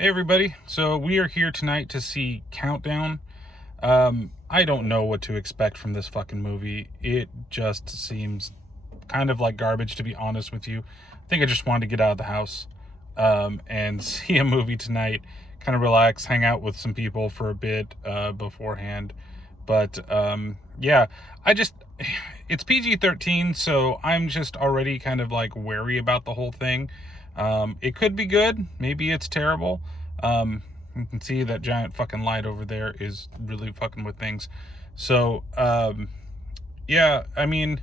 Hey everybody, so we are here tonight to see Countdown. I don't know what to expect from this fucking movie. It just seems kind of like garbage, to be honest with you. I think I just wanted to get out of the house and see a movie tonight, kind of relax, hang out with some people for a bit beforehand. But yeah, it's PG-13, so I'm just already kind of like wary about the whole thing. It could be good. Maybe it's terrible. You can see that giant fucking light over there is really fucking with things. So, yeah, I mean,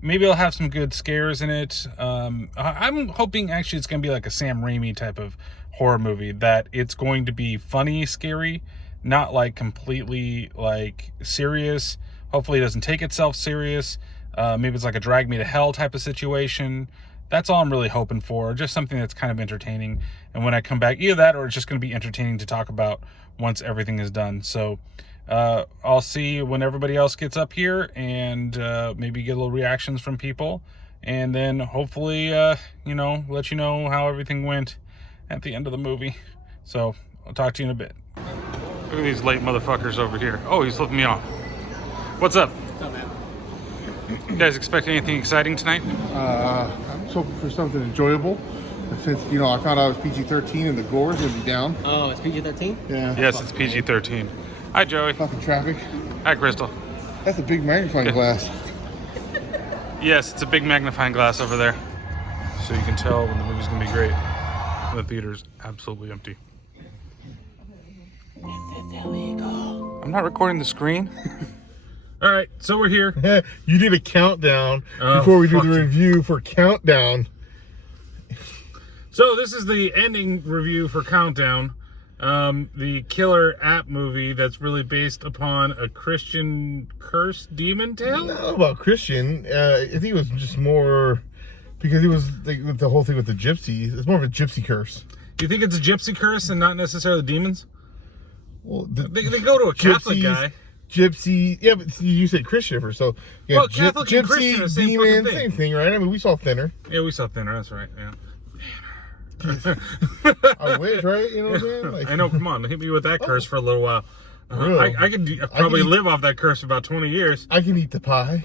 maybe I'll have some good scares in it. I'm hoping actually it's going to be like a Sam Raimi type of horror movie, that it's going to be funny, scary, not like completely like serious. Hopefully it doesn't take itself serious. Maybe it's like a Drag Me to Hell type of situation. That's all I'm really hoping for. Just something that's kind of entertaining. And when I come back, either that or it's just going to be entertaining to talk about once everything is done. So I'll see when everybody else gets up here and maybe get a little reactions from people. And then hopefully, let you know how everything went at the end of the movie. So I'll talk to you in a bit. Look at these late motherfuckers over here. Oh, he's flipping me off. What's up? What's up, man? You guys expect anything exciting tonight? I'm just hoping for something enjoyable. Since, I found out it was PG-13 and the gore is going to be down. Oh, it's PG-13? Yeah. Yes, it's PG-13. Hi, Joey. Fucking traffic. Hi, Crystal. That's a big magnifying glass. Yes, it's a big magnifying glass over there. So you can tell when the movie's going to be great. The theater's absolutely empty. This is illegal. I'm not recording the screen. All right, so we're here. You did a countdown before we do the review for Countdown. So this is the ending review for Countdown, the killer app movie that's really based upon a Christian curse demon tale. Not about Christian. I think it was just more because it was with the whole thing with the gypsies. It's more of a gypsy curse. Do you think it's a gypsy curse and not necessarily demons? Well, They go to a Catholic guy. Gypsy, yeah, but you said Christian first, so yeah. Well, Catholic and Christian are the same demon, fucking thing. same thing, right? I mean, we saw Thinner. Yeah, we saw Thinner. That's right. Yeah. I wish, right? You know what I'm saying? Like, I know. Come on, hit me with that curse for a little while. Really? I could probably live off that curse for about 20 years. I can eat the pie.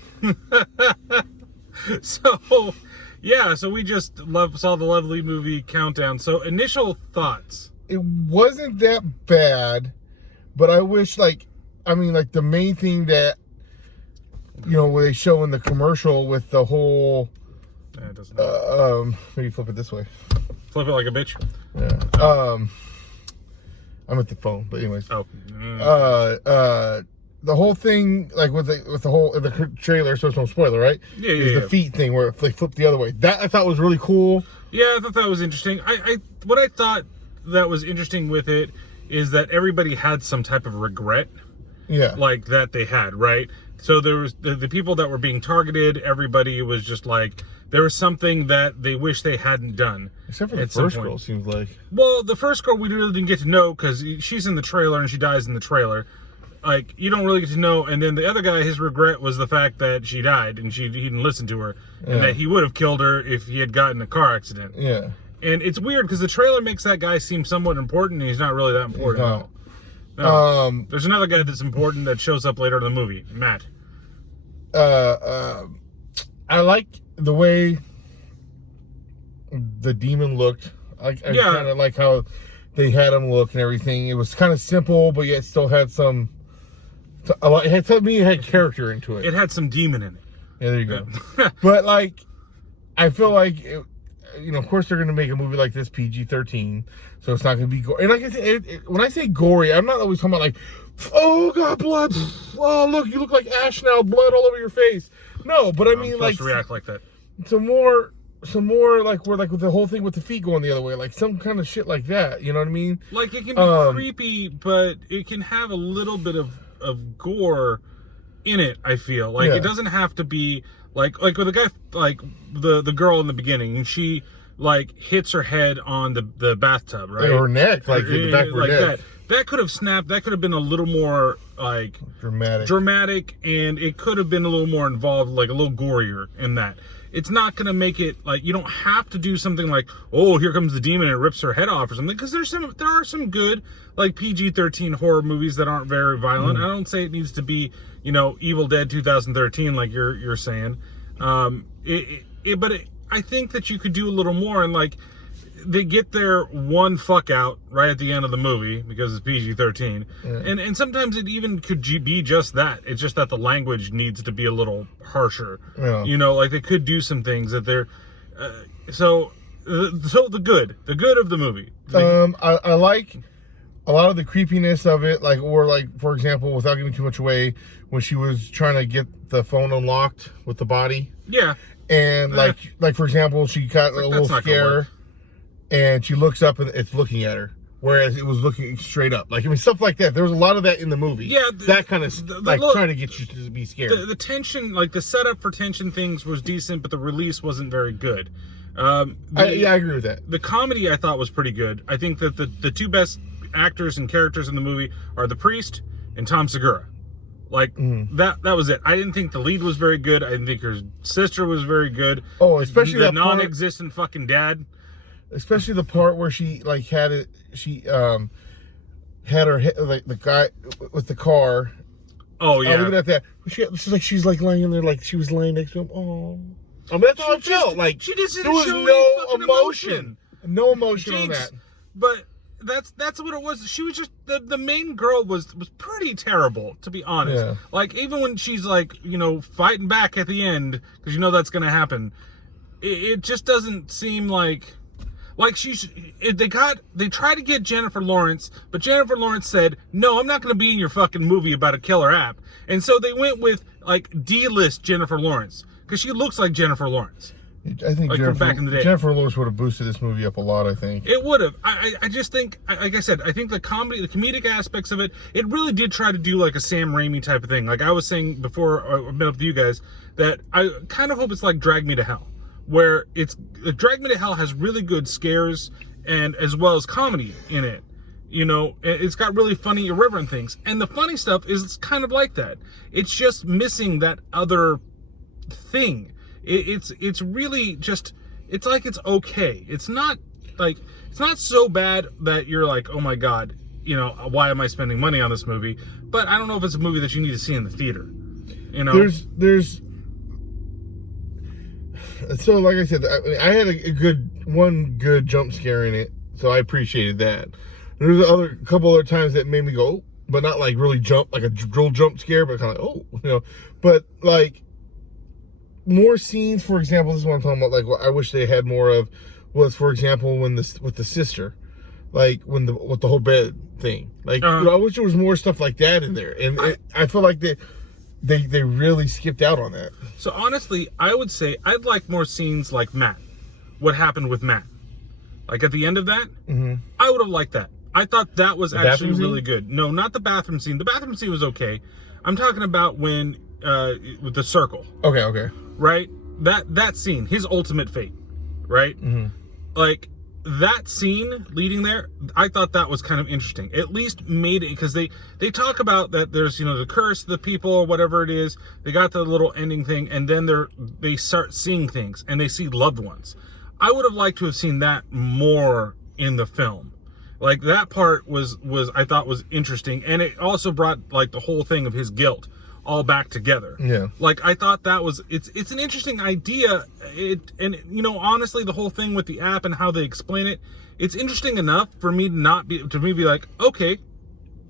So, yeah. So we just saw the lovely movie Countdown. So initial thoughts. It wasn't that bad, but I wish, the main thing that, where they show in the commercial with the whole, It doesn't. maybe flip it this way. Flip it like a bitch. Yeah. I'm at the phone, but anyways. Oh. The whole thing, with the trailer, so it's no spoiler, right? Yeah. Is the feet thing where they flip the other way. That I thought was really cool. Yeah, I thought that was interesting. What I thought that was interesting with it is that everybody had some type of regret. Yeah. Like that they had, right? So there was the people that were being targeted, everybody was just like, there was something that they wish they hadn't done. Except for the first girl, seems like. Well, the first girl we really didn't get to know because she's in the trailer and she dies in the trailer. Like, you don't really get to know. And then the other guy, his regret was the fact that she died and he didn't listen to her. And that he would have killed her if he had gotten a car accident. Yeah. And it's weird because the trailer makes that guy seem somewhat important and he's not really that important at all. No. There's another guy that's important that shows up later in the movie, Matt. I like the way the demon looked. I kind of like how they had him look and everything. It was kind of simple, but yet still had some. It had character into it. It had some demon in it. Yeah, there you go. But I feel like of course they're going to make a movie like this PG-13, so it's not going to be gory. And when I say gory, I'm not always talking about oh god, blood. Oh look, you look like Ash now, blood all over your face. No, but I mean to react like that. Some more with the whole thing with the feet going the other way, some kind of shit like that. You know what I mean? Like it can be creepy, but it can have a little bit of gore in it. I feel it doesn't have to be like with the guy, the girl in the beginning, and she hits her head on the bathtub, right? Or her neck, the back of her neck. That could have snapped. That could have been a little more dramatic, and it could have been a little more involved, a little gorier in that. it's not going to make it like, you don't have to do something like, oh, here comes the demon and it rips her head off or something, because there are some good like PG-13 horror movies that aren't very violent. I don't say it needs to be, you know, Evil Dead 2013 like you're saying. I think that you could do a little more, and like they get their one fuck out right at the end of the movie because it's PG-13, and sometimes it even could be just that. It's just that the language needs to be a little harsher. You know, like they could do some things that they're so the good of the movie. I like a lot of the creepiness of it, like, or like, for example, without giving too much away, when she was trying to get the phone unlocked with the body. Yeah. And like for example, she got a little scare, and she looks up and it's looking at her, whereas it was looking straight up. Like, I mean, stuff like that. There was a lot of that in the movie. Yeah, that kind of trying to get you to be scared. The tension, like the setup for tension things was decent, but the release wasn't very good. I agree with that. The comedy I thought was pretty good. I think that the two best actors and characters in the movie are the priest and Tom Segura. Like, that was it. I didn't think the lead was very good. I didn't think her sister was very good. Oh, especially the non-existent fucking dad. Especially the part where she like had it. She had her hit, like the guy with the car. Oh yeah. Looking at that, she's like laying there, like she was laying next to him. Oh, I mean, that's how it felt. Like she just there was no emotion. No emotion on that. But that's what it was. She was just the main girl was pretty terrible, to be honest. Yeah. Like, even when she's like, you know, fighting back at the end, because you know that's gonna happen, it just doesn't seem like they tried to get Jennifer Lawrence, but Jennifer Lawrence said, no, I'm not gonna be in your fucking movie about a killer app. And so they went with like D-list Jennifer Lawrence, because she looks like Jennifer Lawrence. I think like from back in the day. Jennifer Lawrence would have boosted this movie up a lot, I think. It would have. I just think, like I said, I think the comedic aspects of it really did try to do like a Sam Raimi type of thing. Like I was saying before I met up with you guys, that I kind of hope it's like Drag Me to Hell, where Drag Me to Hell has really good scares and as well as comedy in it. You know, it's got really funny, irreverent things. And the funny stuff is kind of like that. It's just missing that other thing. It's really just, it's like it's okay. It's not so bad that you're like, oh my God, you know, why am I spending money on this movie? But I don't know if it's a movie that you need to see in the theater. You know, there's so like I said, I had one good jump scare in it, so I appreciated that. There's a couple other times that made me go, oh, but not like really jump, like a real jump scare, but kind of like, oh, you know, but like. More scenes, for example, this is what I'm talking about, like what I wish they had more of was, for example, with the sister, like with the whole bed thing. Like, you know, I wish there was more stuff like that in there. And I feel like they really skipped out on that. So honestly, I would say I'd like more scenes like Matt. What happened with Matt? Like at the end of that, I would have liked that. I thought that was actually really good. No, not the bathroom scene. The bathroom scene was okay. I'm talking about when with the circle. Okay. Right? That scene, his ultimate fate, right? Like that scene leading there, I thought that was kind of interesting. At least made it, because they talk about that there's, you know, the curse, the people, or whatever it is. They got the little ending thing, and then they start seeing things, and they see loved ones. I would have liked to have seen that more in the film. Like that part was I thought was interesting, and it also brought like the whole thing of his guilt all back together. Yeah. Like I thought that was it's an interesting idea. And you know, honestly, the whole thing with the app and how they explain it, it's interesting enough for me to be like, okay,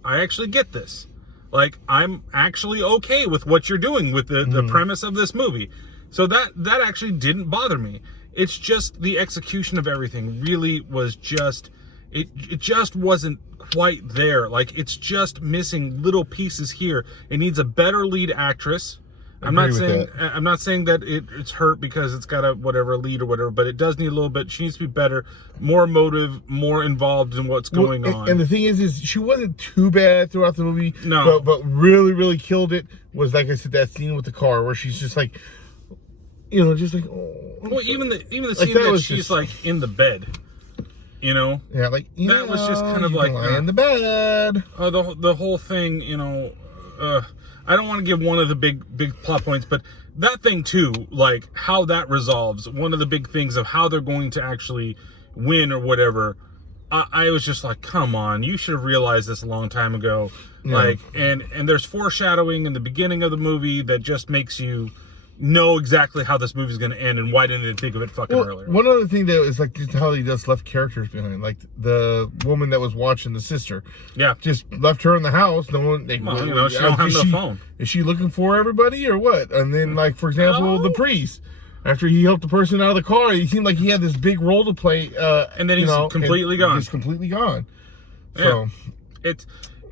I actually get this. Like I'm actually okay with what you're doing with the premise of this movie. So that actually didn't bother me. It's just the execution of everything really was just it just wasn't quite there. Like it's just missing little pieces here. It needs a better lead actress. I'm not saying that it's hurt because it's got a lead or whatever, but it does need a little bit. She needs to be better, more emotive, more involved in what's going on. And the thing is she wasn't too bad throughout the movie. No, but really, really killed it was, like I said, that scene with the car where she's just like, you know, just like, oh. Well, even the scene that she's just like in the bed. You know, yeah, like that was just kind of like in the bed. The whole thing, you know, I don't want to give one of the big plot points, but that thing too, like how that resolves, one of the big things of how they're going to actually win or whatever. I was just like, come on, you should have realized this a long time ago. Yeah. Like, and there's foreshadowing in the beginning of the movie that just makes you know exactly how this movie's going to end, and why didn't they think of it fucking earlier? One other thing that is like just how he just left characters behind, like the woman that was watching the sister. Yeah, just left her in the house. No one. She don't have the phone. Is she looking for everybody or what? And then, like for example, the priest. After he helped the person out of the car, he seemed like he had this big role to play. And then he's completely gone. He's completely gone. So yeah.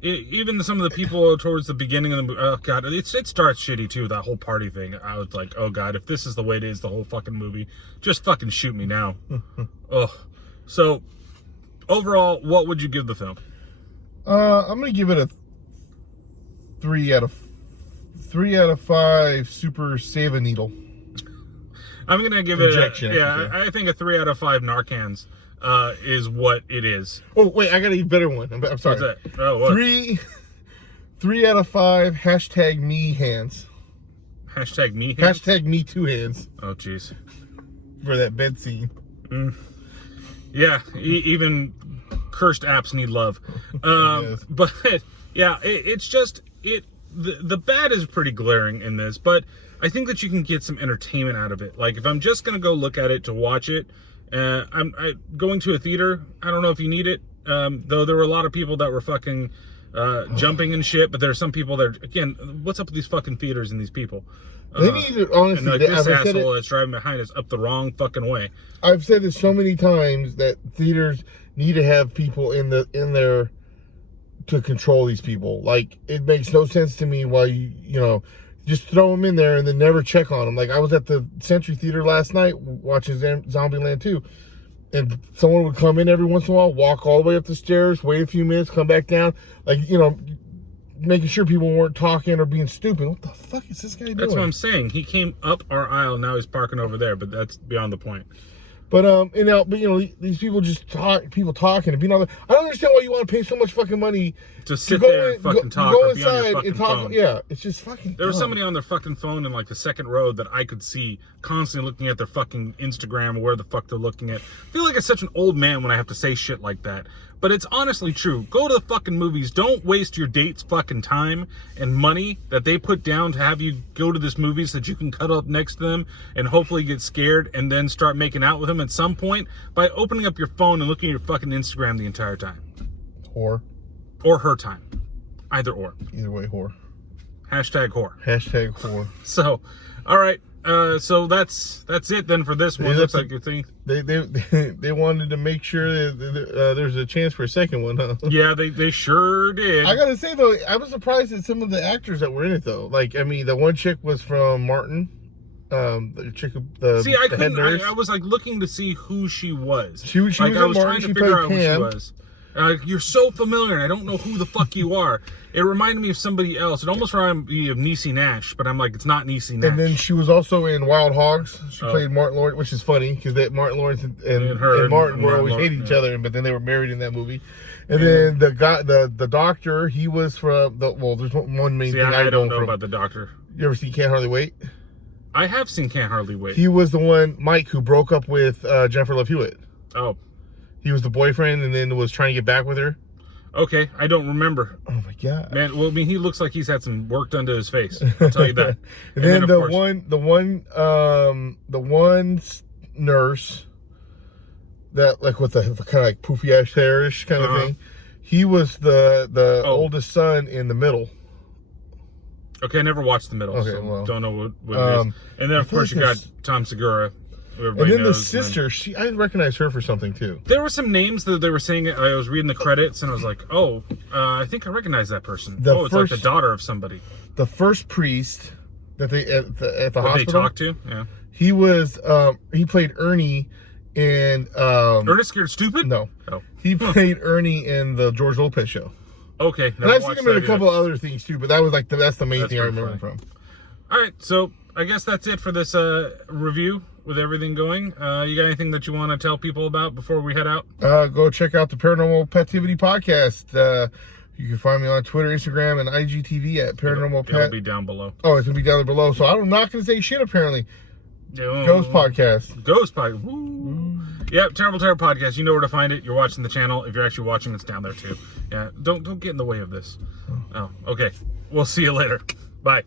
Even some of the people towards the beginning of the movie, oh god, it starts shitty too. That whole party thing. I was like, oh god, if this is the way it is, the whole fucking movie, just fucking shoot me now. Ugh. So overall, what would you give the film? I'm gonna give it a 3 out of 5. Super save a needle. I'm going to give it I think a 3 out of 5 Narcans is what it is. Oh, wait, I got an even better one. I'm sorry. What's that? Oh, what? 3 out of 5 hashtag me hands. Hashtag me hands? Hashtag me two hands. Oh, jeez. For that bed scene. Yeah, even cursed apps need love. Yes. But, yeah, it's just, the bad is pretty glaring in this, but I think that you can get some entertainment out of it. Like, if I'm just going to go look at it to watch it, I'm going to a theater. I don't know if you need it, though there were a lot of people that were fucking jumping and shit, but there's some people that, again, what's up with these fucking theaters and these people? They need to, honestly, and like this asshole that's driving behind us up the wrong fucking way. I've said this so many times that theaters need to have people in there to control these people. Like, it makes no sense to me why you know, just throw them in there and then never check on them. Like, I was at the Century Theater last night watching Zombieland 2, and someone would come in every once in a while, walk all the way up the stairs, wait a few minutes, come back down, like, you know, making sure people weren't talking or being stupid. What the fuck is this guy doing? That's what I'm saying. He came up our aisle, now he's parking over there, but that's beyond the point. But you know, these people just talking and being all there. I don't understand why you want to pay so much fucking money to sit there and fucking talk or be on your fucking phone. Yeah, it's just fucking There was somebody on their fucking phone in like the second row that I could see constantly looking at their fucking Instagram or where the fuck they're looking at. I feel like it's such an old man when I have to say shit like that. But it's honestly true. Go to the fucking movies. Don't waste your date's fucking time and money that they put down to have you go to this movie so that you can cuddle up next to them and hopefully get scared and then start making out with them at some point by opening up your phone and looking at your fucking Instagram the entire time. Whore. Or her time. Either or. Either way, whore. Hashtag whore. Hashtag whore. So, all right. So that's it then for this one. Looks like you think they wanted to make sure that there's a chance for a second one, huh? Yeah, they sure did. I gotta say though, I was surprised at some of the actors that were in it though. Like, I mean, the one chick was from Martin. The chick, I couldn't. I was like looking to see who she was. She was like, I was Martin. trying to figure out who she was. You're so familiar, and I don't know who the fuck you are. It reminded me of somebody else. It almost reminded me of Niecy Nash, but I'm like, it's not Niecy Nash. And then she was also in Wild Hogs. She played Martin Lawrence, which is funny because Martin Lawrence and Martin were always hate each other, but then they were married in that movie. And then the guy, the doctor, he was from there's one main thing I don't know about the doctor. You ever see Can't Hardly Wait? I have seen Can't Hardly Wait. He was the one, Mike, who broke up with Jennifer Love Hewitt. Oh. He was the boyfriend and then was trying to get back with her. Okay, I don't remember. Oh my god, man! Well, I mean, he looks like he's had some work done to his face. I'll tell you that. And then the one nurse that like with the kind of like poofy ash hairish kind of thing. He was the oldest son in The Middle. Okay, I never watched The Middle, so don't know what it is. And then of course you got Tom Segura. And then the sister, I recognize her for something too. There were some names that they were saying. I was reading the credits and I was like, I think I recognize that person. It's like the daughter of somebody. The first priest that they at the hospital. They talked to, yeah. He was he played Ernie in Ernest Scared Stupid? No. Oh. He played Ernie in the George Lopez show. Okay. And I've seen him in a couple other things too, but that was like that's the main thing I remember from. All right, so I guess that's it for this review. With everything going, you got anything that you want to tell people about before we head out? Go check out the Paranormal Pativity podcast. You can find me on Twitter, Instagram, and IGTV at Paranormal Pat. It'll be down below. Oh, it's going to be down there below. So I'm not going to say shit, apparently. Ghost Podcast. Ghost Podcast. Woo. Yep, Terrible Terror Podcast. You know where to find it. You're watching the channel. If you're actually watching, it's down there too. Yeah, don't get in the way of this. Oh, okay. We'll see you later. Bye.